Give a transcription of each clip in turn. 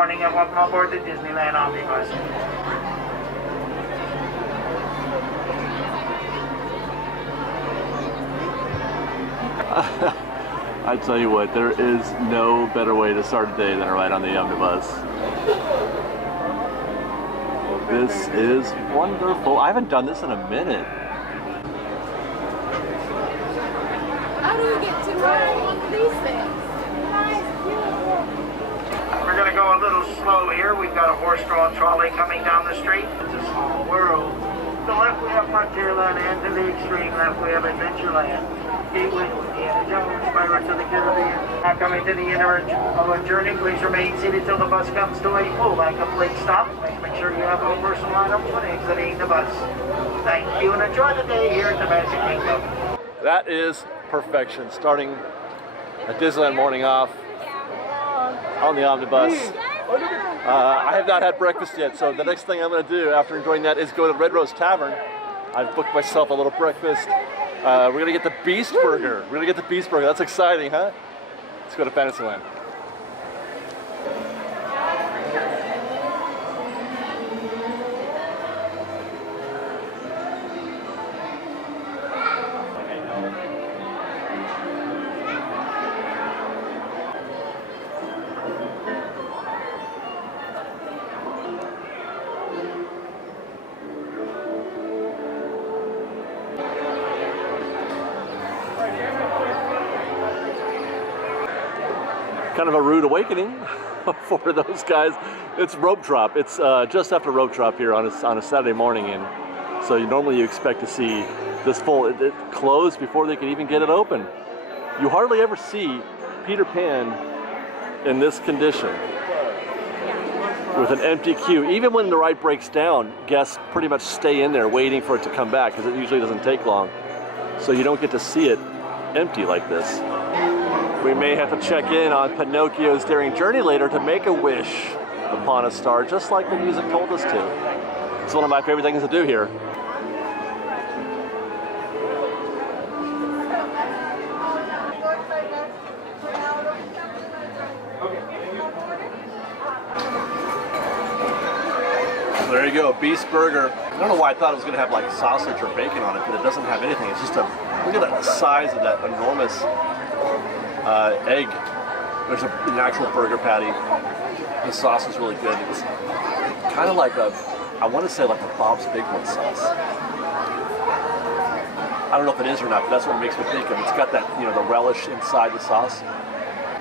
morning and welcome aboard the Disneyland omnibus. I tell you what, there is no better way to start a day than a ride on the omnibus. This is wonderful. I haven't done this in a minute. How do we get to ride one of these things? We're going to go a little slow here. We've got a horse-drawn trolley coming down the street. It's a small world. To the left we have Frontierland, and to the extreme left we have Adventureland. Gateway to Indiana Jones, Pirates of the Caribbean. Now coming to the end of a journey, please remain seated till the bus comes to a full and complete stop. Please make sure you have no personal items when exiting the bus. Thank you and enjoy the day here at the Magic Kingdom. That is perfection. Starting a Disneyland morning off on the omnibus. I have not had breakfast yet, so the next thing I'm going to do after enjoying that is go to Red Rose Tavern. I've booked myself a little breakfast. We're going to get the Beast Burger. We're going to get the Beast Burger. That's exciting, huh? Let's go to Fantasyland. Kind of a rude awakening for those guys. It's rope drop. It's just after rope drop here on a Saturday morning, and so normally you expect to see this full. It closed before they could even get it open. You hardly ever see Peter Pan in this condition with an empty queue. Even when the ride breaks down, guests pretty much stay in there waiting for it to come back because it usually doesn't take long. So you don't get to see it empty like this. We may have to check in on Pinocchio's daring journey later to make a wish upon a star, just like the music told us to. It's one of my favorite things to do here. So there you go, Beast Burger. I don't know why I thought it was going to have like sausage or bacon on it, but it doesn't have anything. It's just look at that size of that enormous egg. There's an actual burger patty. The sauce is really good. It's kind of like I want to say like a Bob's Big One sauce. I don't know if it is or not, but that's what it makes me think of. It's got that, you know, the relish inside the sauce.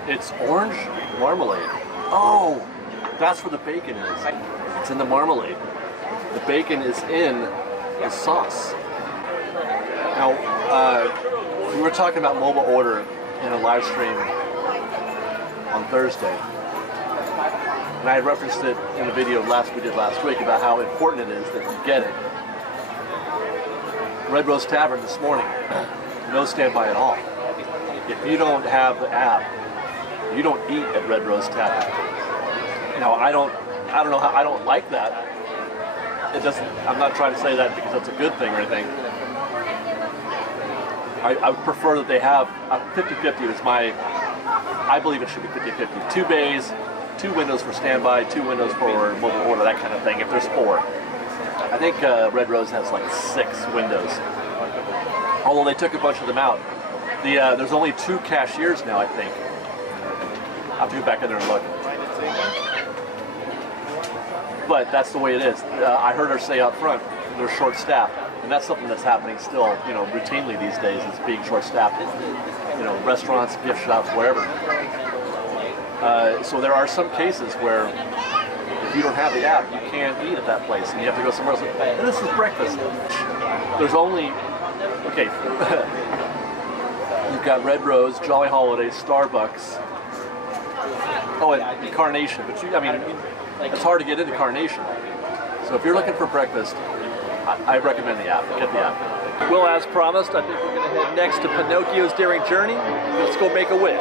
It's orange marmalade. Oh, that's where the bacon is. It's in the marmalade. The bacon is in the sauce. Now, we were talking about mobile order in a live stream on Thursday, and I had referenced it in a video we did last week about how important it is that you get it. Red Rose Tavern this morning, no standby at all. If you don't have the app, you don't eat at Red Rose Tavern. Now I don't know how, I don't like that. It doesn't. I'm not trying to say that because that's a good thing or anything. I would prefer that they have a 50-50 is I believe it should be 50-50. 2 bays, 2 windows for standby, 2 windows for mobile order, that kind of thing, if there's 4. I think Red Rose has like 6 windows. Although they took a bunch of them out. There's only 2 cashiers now, I think. I'll have to go back in there and look. But that's the way it is. I heard her say up front, they're short-staffed. And that's something that's happening still, you know, routinely these days, is being short-staffed. You know, restaurants, gift shops, wherever. So there are some cases where if you don't have the app, you can't eat at that place, and you have to go somewhere else. And this is breakfast. There's only, okay, you've got Red Rose, Jolly Holidays, Starbucks. Oh, and Carnation, but it's hard to get into Carnation. So if you're looking for breakfast, I recommend the app. Get the app. Well, as promised, I think we're going to head next to Pinocchio's Daring Journey. Let's go make a wish.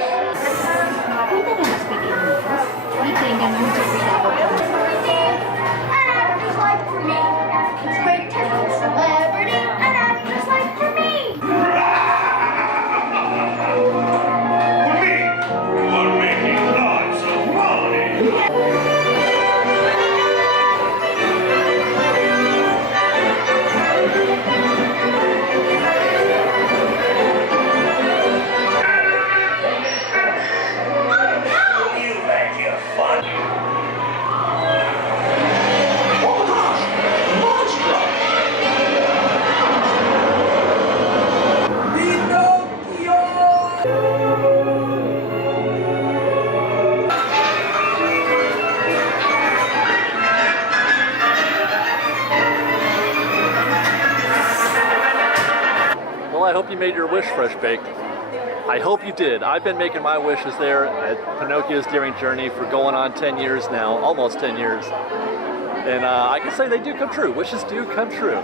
made your wish, FreshBaked. I hope you did. I've been making my wishes there at Pinocchio's Daring Journey for going on 10 years now, almost 10 years. And I can say they do come true. Wishes do come true.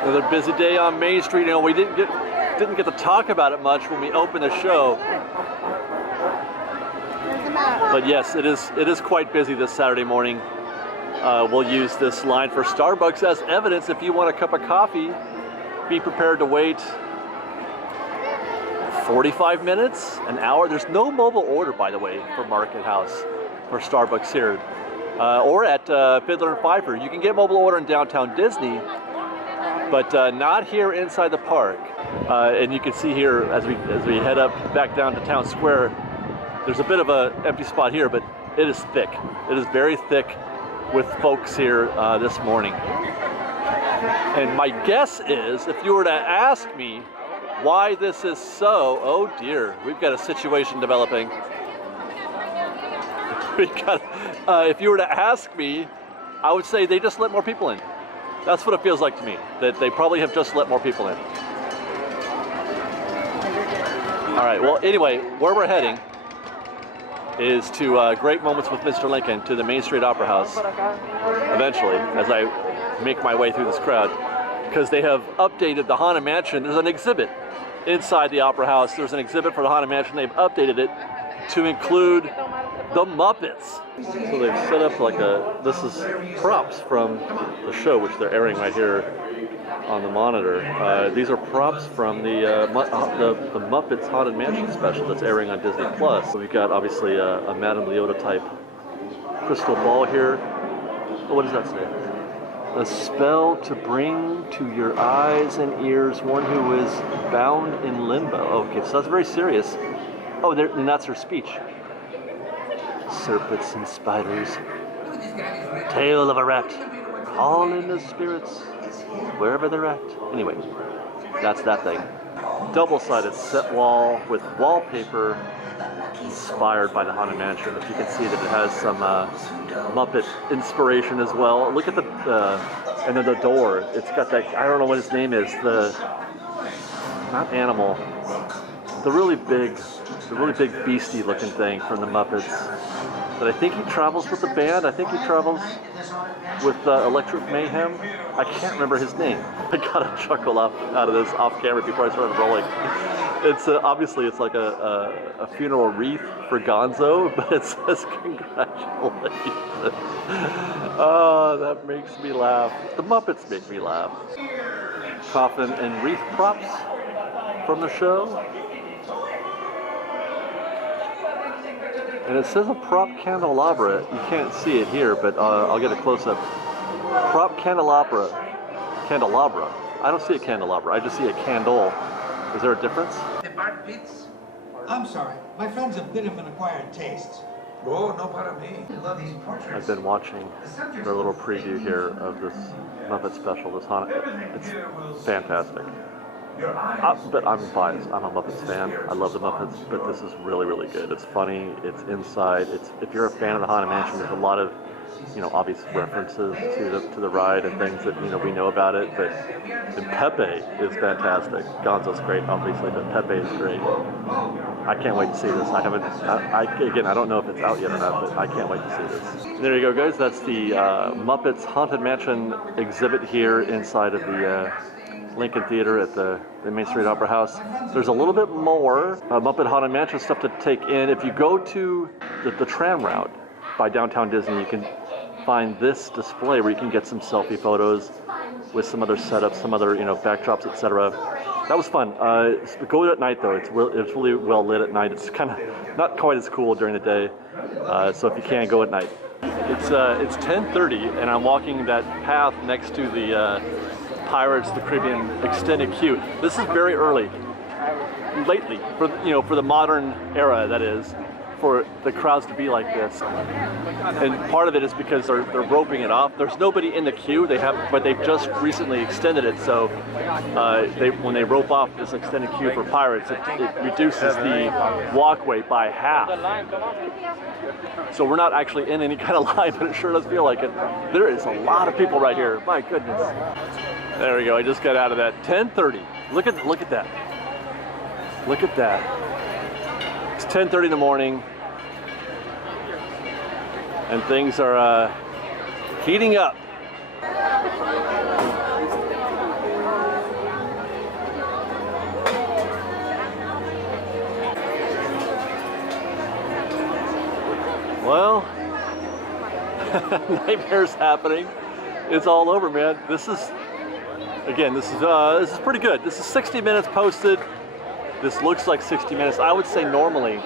Another busy day on Main Street. You know, we didn't get to talk about it much when we opened the show. But yes, it is quite busy this Saturday morning. We'll use this line for Starbucks as evidence. If you want a cup of coffee, be prepared to wait 45 minutes, an hour. There's no mobile order, by the way, for Market House or Starbucks here. Or at Fiddler and Pfeiffer. You can get mobile order in downtown Disney, but not here inside the park. And you can see here as we head up back down to Town Square, there's a bit of an empty spot here, but it is thick. It is very thick with folks here this morning. And my guess is, if you were to ask me why this is so, oh dear, we've got a situation developing. If you were to ask me, I would say they just let more people in. That's what it feels like to me, that they probably have just let more people in. All right, well, anyway, where we're heading is to Great Moments with Mr. Lincoln, to the Main Street Opera House, eventually, as I make my way through this crowd, because they have updated the Haunted Mansion. There's an exhibit inside the Opera House. There's an exhibit for the Haunted Mansion. They've updated it to include the Muppets. So they've set up like this is props from the show, which they're airing right here on the monitor. These are props from the Muppets Haunted Mansion special that's airing on Disney Plus. So we've got obviously a Madame Leota type crystal ball here. Oh, what does that say? A spell to bring to your eyes and ears one who is bound in limbo. Okay, so that's very serious. Oh, and that's her speech. Serpents and spiders, tail of a rat, call in the spirits wherever they're at. Anyway, that's that thing. Double-sided set wall with wallpaper inspired by the Haunted Mansion. If you can see that it has some Muppet inspiration as well. Look at and then the door. It's got that, I don't know what his name is, not animal, the really big beastie looking thing from the Muppets. But I think he travels with the band. I think he travels with Electric Mayhem. I can't remember his name. I got a chuckle out of this off camera before I started rolling. It's obviously it's like a funeral wreath for Gonzo, but it says congratulations. Oh, that makes me laugh. The Muppets make me laugh. Coffin and wreath props from the show. And it says a prop candelabra. You can't see it here, but I'll get a close-up. Prop candelabra. Candelabra. I don't see a candelabra. I just see a candle. Is there a difference? I'm sorry. My friend's a bit of an acquired taste. Oh, no part of me. I love these portraits. I've been watching their little preview here of this Muppet special, this Haunted. It's fantastic. But I'm biased. I'm a Muppets fan. I love the Muppets, but this is really, really good. It's funny. It's inside. If you're a fan of the Haunted Mansion, there's a lot of, obvious references to the ride and things that we know about it. But Pepe is fantastic. Gonzo's great, obviously, but Pepe is great. I can't wait to see this. I don't know if it's out yet or not, but I can't wait to see this. There you go, guys. That's the Muppets Haunted Mansion exhibit here inside of the Lincoln Theater at the Main Street Opera House. There's a little bit more Muppet Haunted Mansion stuff to take in. If you go to the tram route by downtown Disney, you can find this display where you can get some selfie photos with some other setups, some other backdrops, etc. That was fun. Go at night though. It's really well lit at night. It's kind of not quite as cool during the day. So if you can, go at night. It's 10:30 and I'm walking that path next to the Pirates of the Caribbean extended queue. This is very early, lately, for the modern era, that is, for the crowds to be like this. And part of it is because they're roping it off. There's nobody in the queue. But they've just recently extended it. So when they rope off this extended queue for Pirates, it reduces the walkway by half. So we're not actually in any kind of line, but it sure does feel like it. There is a lot of people right here. My goodness. There we go. I just got out of that. 10:30. Look at that. Look at that. It's 10:30 in the morning, and things are heating up. Well, nightmare's happening. It's all over, man. This is pretty good. This is 60 minutes posted. This looks like 60 minutes. I would say normally,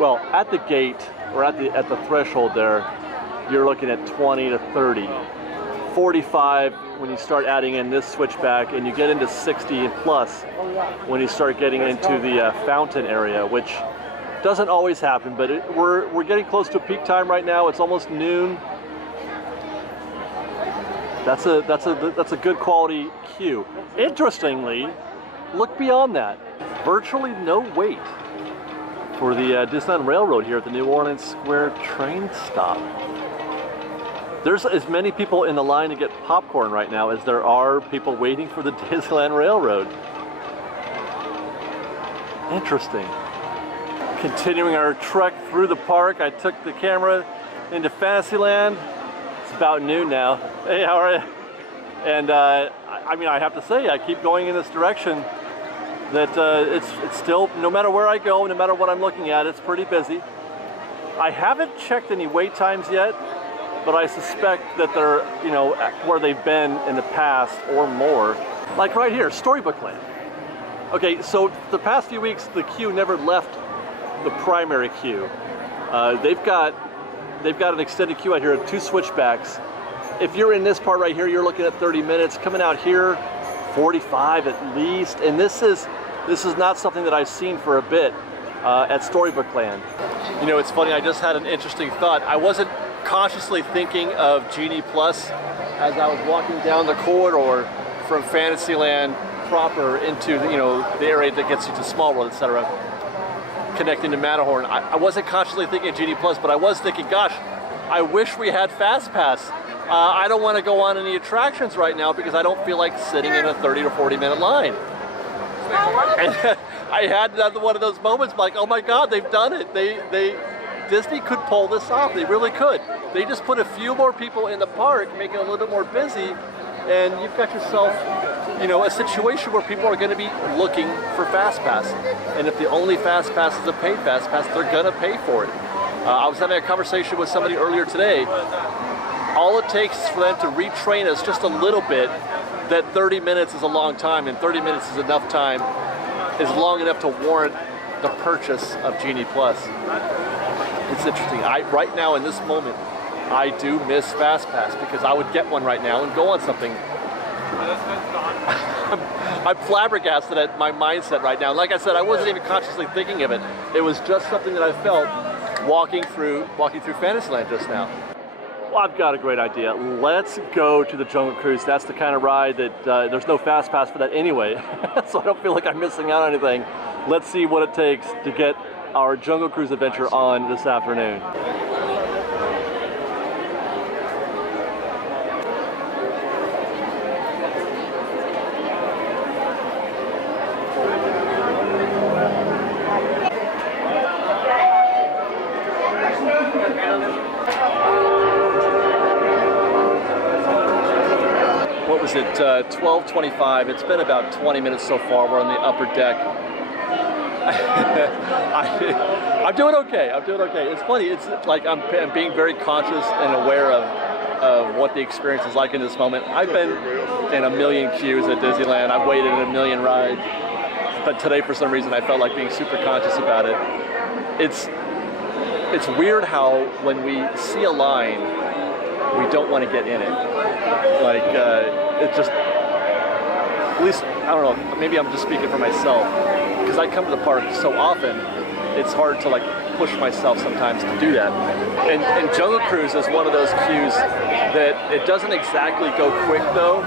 well, at the gate or at the threshold there, you're looking at 20 to 30, 45 when you start adding in this switchback, and you get into 60 and plus when you start getting into the fountain area, which doesn't always happen, but we're getting close to peak time right now. It's almost noon. That's a good quality queue. Interestingly, look beyond that. Virtually no wait for the Disneyland Railroad here at the New Orleans Square train stop. There's as many people in the line to get popcorn right now as there are people waiting for the Disneyland Railroad. Interesting. Continuing our trek through the park, I took the camera into Fantasyland. It's about noon now. Hey, how are you? And I have to say, I keep going in this direction. That it's still, no matter where I go, no matter what I'm looking at, it's pretty busy. I haven't checked any wait times yet, but I suspect that they're, where they've been in the past or more. Like right here, Storybook Land. Okay, so the past few weeks, the queue never left the primary queue. They've got an extended queue out here, 2 switchbacks. If you're in this part right here, you're looking at 30 minutes. Coming out here, 45 at least. And this is not something that I've seen for a bit at Storybook Land. It's funny, I just had an interesting thought. I wasn't consciously thinking of Genie Plus as I was walking down the corridor from Fantasyland proper into the area that gets you to Small World, etc., connecting to Matterhorn. I wasn't consciously thinking of Genie Plus, but I was thinking, gosh, I wish we had FastPass. I don't want to go on any attractions right now because I don't feel like sitting in a 30 to 40 minute line. And I had one of those moments like, oh my God, they've done it. Disney could pull this off. They really could. They just put a few more people in the park, make it a little bit more busy, and you've got yourself, a situation where people are going to be looking for FastPass. And if the only FastPass is a paid FastPass, they're going to pay for it. I was having a conversation with somebody earlier today. All it takes is for them to retrain us just a little bit that 30 minutes is a long time, and 30 minutes is enough time, is long enough to warrant the purchase of Genie Plus. It's interesting. Right now in this moment, I do miss FastPass because I would get one right now and go on something. I'm flabbergasted at my mindset right now. Like I said, I wasn't even consciously thinking of it. It was just something that I felt walking through Fantasyland just now. Well, I've got a great idea. Let's go to the Jungle Cruise. That's the kind of ride that there's no FastPass for that anyway, so I don't feel like I'm missing out on anything. Let's see what it takes to get our Jungle Cruise adventure on this afternoon. What was it, 12:25? It's been about 20 minutes so far. We're on the upper deck. I I'm doing okay. I'm doing okay. It's funny. It's like I'm being very conscious and aware of what the experience is like in this moment. I've been in a million queues at Disneyland. I've waited in a million rides. But today, for some reason, I felt like being super conscious about it. It's weird how when we see a line, we don't want to get in it. Like, it's just, at least, I don't know, maybe I'm just speaking for myself. Because I come to the park so often, it's hard to like push myself sometimes to do that. And Jungle Cruise is one of those queues that it doesn't exactly go quick though,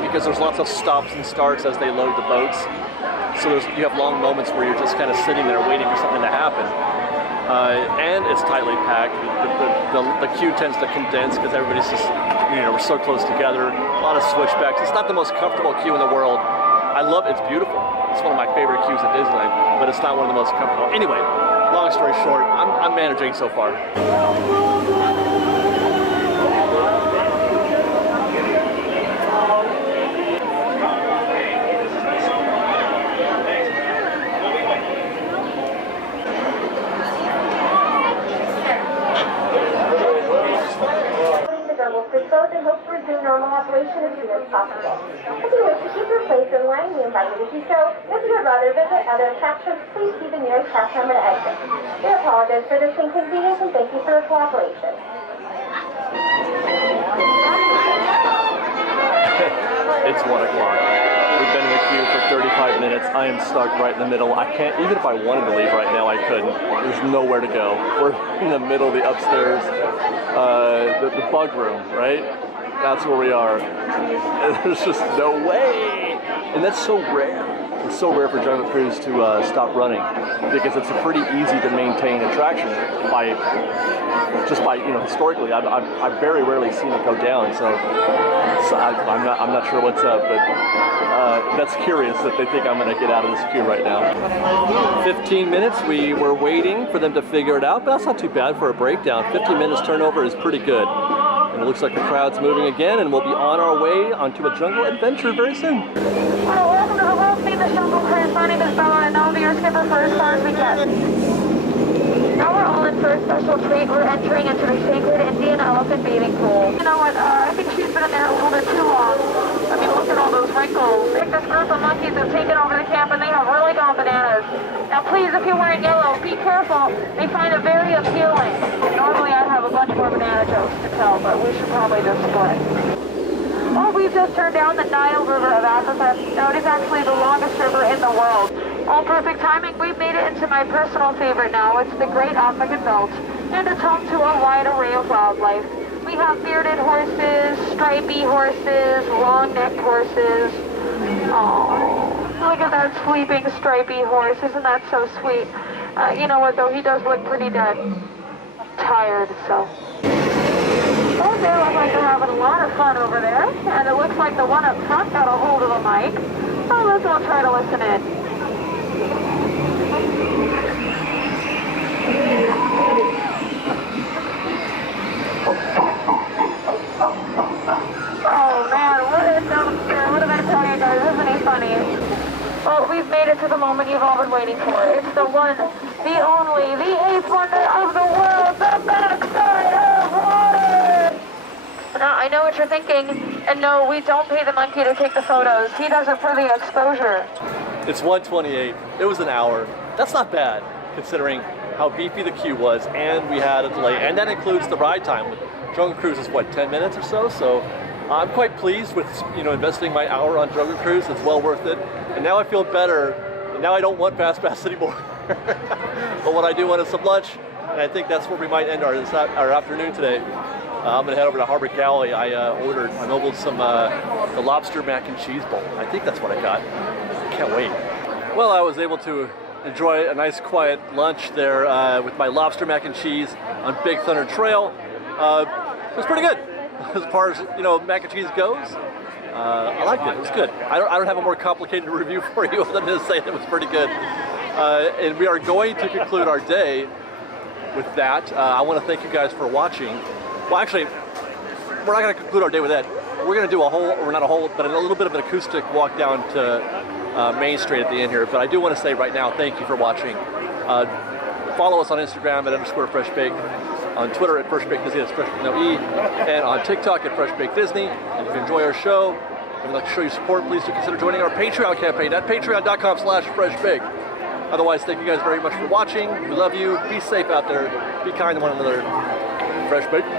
because there's lots of stops and starts as they load the boats. So you have long moments where you're just kind of sitting there waiting for something to happen. And it's tightly packed. The queue tends to condense because everybody's just, we're so close together. A lot of switchbacks. It's not the most comfortable queue in the world. I love it. It's beautiful. It's one of my favorite queues at Disneyland, but it's not one of the most comfortable. Anyway, long story short, I'm managing so far. And hope to resume normal operation as soon as possible. If you wish to keep your place in line, we invite you to do so. If you would rather visit other attractions, please see the nearest pass number to exit. We apologize for this inconvenience and thank you for your cooperation. It's 1 o'clock. We've been in the queue for 35 minutes. I am stuck right in the middle. I can't, even if I wanted to leave right now, I couldn't. There's nowhere to go. We're in the middle of the upstairs, the bug room, right? That's where we are. And there's just no way. And that's so rare. It's so rare for Jungle Cruise to stop running because it's a pretty easy to maintain attraction just by historically I've very rarely seen it go down. So I'm not sure what's up, but that's curious that they think I'm going to get out of this queue right now. 15 minutes. We were waiting for them to figure it out, but that's not too bad for a breakdown. 15 minutes turnover is pretty good. And it looks like the crowd's moving again, and we'll be on our way onto a jungle adventure very soon. Well, welcome to the World Famous Jungle Cruise. My name is Bella, and I'll be your skipper for as far as we can. Now we're all in for a special treat. We're entering into the sacred Indian elephant bathing pool. You know what? I think she's been in there a little bit too long. I mean, look at all those wrinkles. I think this group of monkeys have taken over the camp, and they have really gone bananas. Now, please, if you're wearing yellow, be careful. They find it very appealing. Normally, I'd have a bunch more banana jokes to tell, but we should probably just split. Well, we've just turned down the Nile River of Africa. Now, it is actually the longest river in the world. All perfect timing. We've made it into my personal favorite now. It's the Great African Belt, and it's home to a wide array of wildlife. We have bearded horses, stripy horses, long-necked horses. Oh, look at that sleeping stripy horse. Isn't that so sweet? You know what, though? He does look pretty dead. Tired, so. Oh, they look like they're having a lot of fun over there. And it looks like the one up front got a hold of the mic. So let's all try to listen in. Oh man, what did I tell you guys? Isn't he funny? Well, we've made it to the moment you've all been waiting for. It's the one, the only, the eighth wonder of the world, the backside of water! Now, I know what you're thinking, and no, we don't pay the monkey to take the photos. He does it for the exposure. It's 1:28. It was an hour. That's not bad, considering how beefy the queue was, and we had a delay, and that includes the ride time. Jungle Cruise is what, 10 minutes or so? So I'm quite pleased with investing my hour on Jungle Cruise. It's well worth it. And now I feel better. And now I don't want FastPass anymore. But what I do want is some lunch, and I think that's where we might end our afternoon today. I'm gonna head over to Harbor Galley. I nobled some the lobster mac and cheese bowl. I think that's what I got. Can't wait. Well, I was able to enjoy a nice quiet lunch there with my lobster mac and cheese on Big Thunder Trail. It was pretty good as far as mac and cheese goes. I liked it. It was good. I don't have a more complicated review for you other than to say it was pretty good. And we are going to conclude our day with that. I want to thank you guys for watching. Well, actually, we're not going to conclude our day with that. We're going to do a little bit of an acoustic walk down to Main Street at the end here. But I do want to say right now, thank you for watching. Follow us on Instagram at _FreshBaked, on Twitter at FreshBaked Disney, that's FreshBaked no E, and on TikTok at FreshBaked Disney. And if you enjoy our show and would like to show your support, please do consider joining our Patreon campaign at patreon.com/FreshBaked. Otherwise, thank you guys very much for watching. We love you. Be safe out there. Be kind to one another. FreshBaked.